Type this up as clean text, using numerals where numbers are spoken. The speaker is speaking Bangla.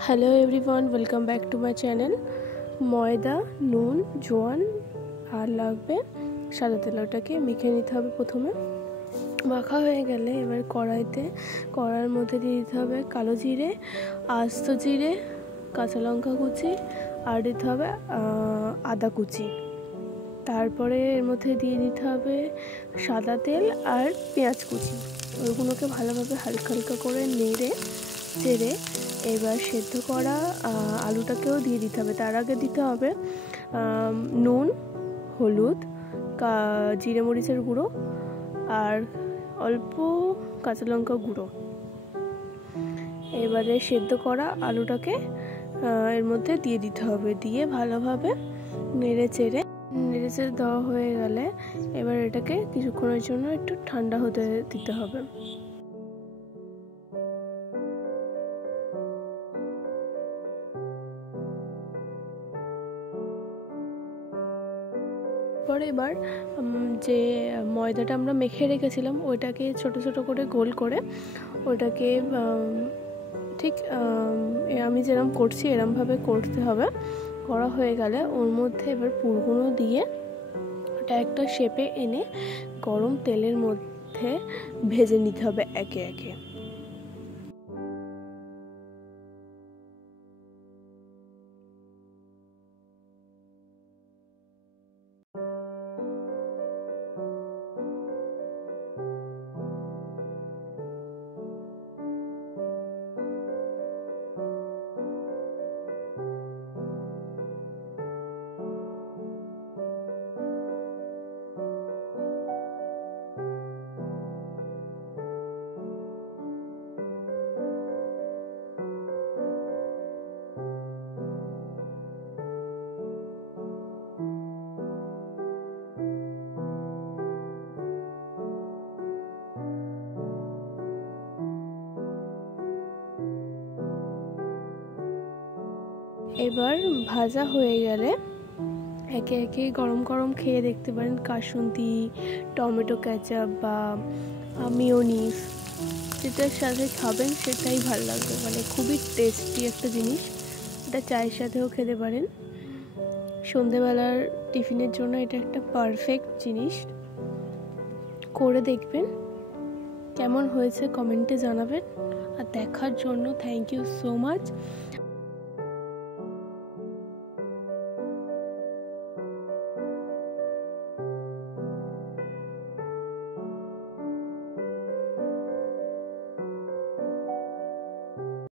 Hello everyone, welcome back to my channel. ময়দা, নুন, জোয়ান আর লাগবে সাদা তেল। ওটাকে মেখে নিতে হবে। প্রথমে মাখা হয়ে গেলে এবার কড়ার মধ্যে দিয়ে দিতে হবে কালো জিরে, আস্ত জিরে, কাঁচা লঙ্কা কুচি আর দিতে হবে আদা কুচি। তারপরে এর মধ্যে দিয়ে দিতে হবে সাদা তেল আর পেঁয়াজ কুচি। ওইগুলোকে ভালোভাবে হালকা হালকা করে নেড়ে চেড়ে এবার সেদ্ধ করা আলুটাকেও দিয়ে দিতে হবে। তার আগে দিতে হবে নুন, হলুদ, জিরে মরিচের গুঁড়ো আর অল্প কাঁচা লঙ্কা গুঁড়ো। এবারে সেদ্ধ করা আলুটাকে এর মধ্যে দিয়ে দিতে হবে। দিয়ে ভালোভাবে নেড়ে চেড়ে দেওয়া হয়ে গেলে এবার এটাকে কিছুক্ষণের জন্য একটু ঠান্ডা হতে দিতে হবে। পরে এবার যে ময়দাটা আমরা মেখে রেখেছিলাম ওইটাকে ছোট ছোট করে গোল করে ওটাকে ঠিক আমি যেরকম করছি এরমভাবে করতে হবে। করা হয়ে গেলে ওর মধ্যে এবার পুরগুলো দিয়ে ওটা একটা শেপে এনে গরম তেলের মধ্যে ভেজে নিতে হবে একে একে। এবার ভাজা হয়ে গেলে একে একে গরম গরম খেয়ে দেখতে পারেন কাসুন্দি, টমেটো কেচাপ বা মিওনিজ, যেটার সাথে খাবেন সেটাই ভালো লাগবে। মানে খুবই টেস্টি একটা জিনিস। এটা চায়ের সাথেও খেতে পারেন। সন্ধেবেলার টিফিনের জন্য এটা একটা পারফেক্ট জিনিস। করে দেখবেন কেমন হয়েছে, কমেন্টে জানাবেন। আর দেখার জন্য থ্যাংক ইউ সো মাচ।